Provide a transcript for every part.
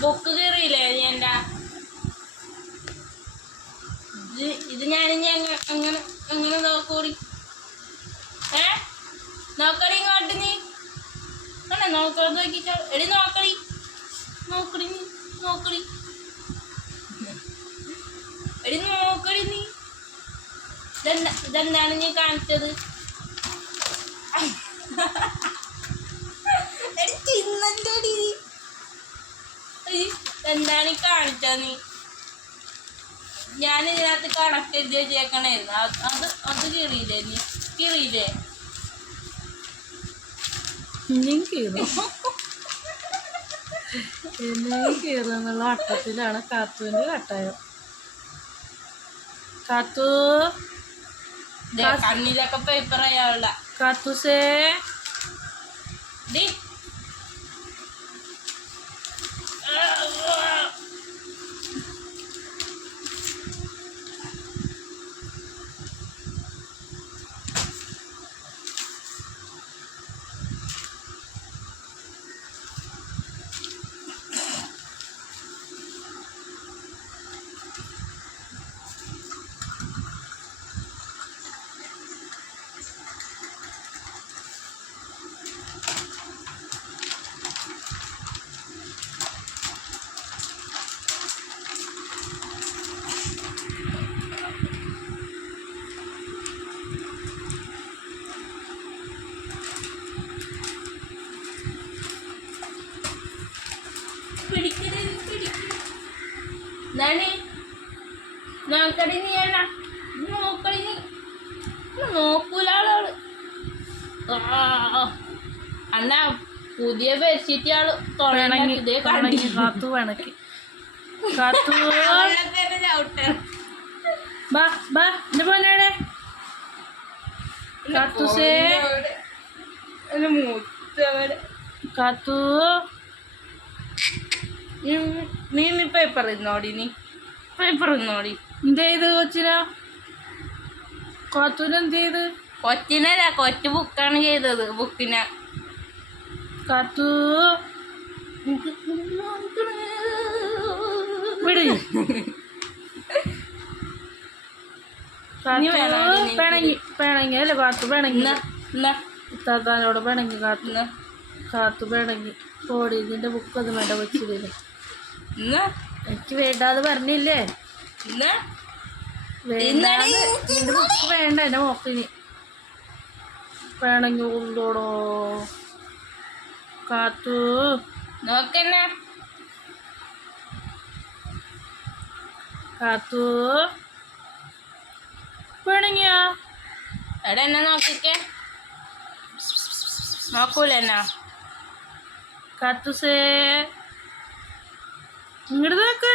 Book കീറിയില്ലേ എൻ്റെ ഇത് ഞാനിഞ്ഞി അങ്ങനെ അങ്ങനെ നോക്കൂടി നോക്കടി ഇങ്ങോട്ട് നീ അല്ല നോക്കാതെ നോക്കിച്ചോ എടി നോക്കടി നോക്കടി നീ നോക്കടി എടി നോക്കടി നീ ഇതെന്താണ് നീ കാണിച്ചത് എന്താണ് കാണിച്ചത് നീ ഞാൻ ഇതിനകത്ത് കണക്ക് എഴുതി വെച്ചേക്കണായിരുന്നു അത് കീറിയില്ലേ നീ കീറിയില്ലേ കീറുന്നുള്ള അട്ടത്തിലാണ് കാത്തുവിൻ്റെ കട്ടായം. കാത്തു കണ്ണിലൊക്കെ പേപ്പർ അയാളുടെ കാത്തുസേ നോക്കടി നീ നോക്കടി നീ നോക്കൂല ആള് അന്ന പുതിയ ബെഡ്ഷീറ്റ് ആള് കാത്തു വേണക്കി കാത്തു പോലെ കാത്തുസേ കാത്തു നീ പേപ്പർ ഇന്നോടി നീ പേപ്പർ ഇന്നോടി എന്ത് ചെയ്ത് കൊച്ചിന കാത്തൂനെന്ത് ചെയ്ത് കൊച്ചിനല്ല കൊച്ചു ബുക്കാണ് ചെയ്തത് ബുക്കിനെ കാത്തു വിട് പിണങ്ങി അല്ലേ കാത്തു പിണങ്ങി താത്താനോട് പിണങ്ങി കാത്തു പിണങ്ങി ഓടി ഇതിൻ്റെ ബുക്കൊന്നും വേണ്ട വെച്ചില്ലേ എനിക്ക് വേണ്ടാന്ന് പറഞ്ഞില്ലേ നിന്റെ ബുക്ക് വേണ്ട എൻ്റെ മോക്കിന് പിണങ്ങി കൊണ്ടോടോ കാത്തു നോക്കന്നെ കാത്തു പിണങ്ങിയാ എടാ എന്നെ നോക്കിക്കേ നോക്കൂലെന്നാ കാത്തുസേ ഇങ്ങോട്ട് നോക്ക്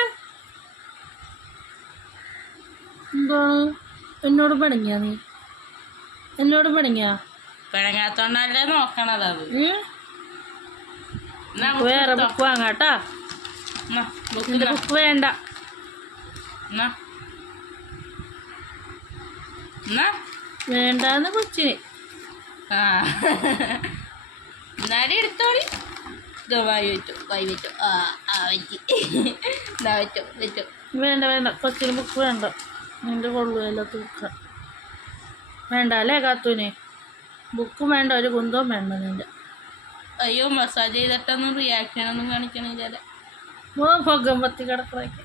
എന്താണ് എന്നോട് പിണങ്ങിയാ നീ എന്നോട് പിണങ്ങിയാ പിണങ്ങാത്തോണ്ടല്ലേ നോക്കണത് അത് വേറെ ബുക്ക് വാങ്ങാട്ടാ നിന്റെ ബുക്ക് വേണ്ട വേണ്ടാന്ന് കൊച്ചിന് എന്നാലും എടുത്തോളി വായി വെച്ചു വെച്ചു വേണ്ട വേണ്ട കൊച്ചിന് ബുക്ക് വേണ്ട നിന്റെ കൊള്ളുകയില്ലാത്ത ബുക്ക് വേണ്ട അല്ലേ കാത്തൂന് ബുക്കും വേണ്ട ഒരു കുന്തവും വേണ്ട നിന്റെ അയ്യോ മസാജ് ചെയ്തിട്ടൊന്നും റിയാക്ഷൻ ഒന്നും കാണിക്കണില്ല പൊക്കം പത്തി കിടക്കണൊക്കെ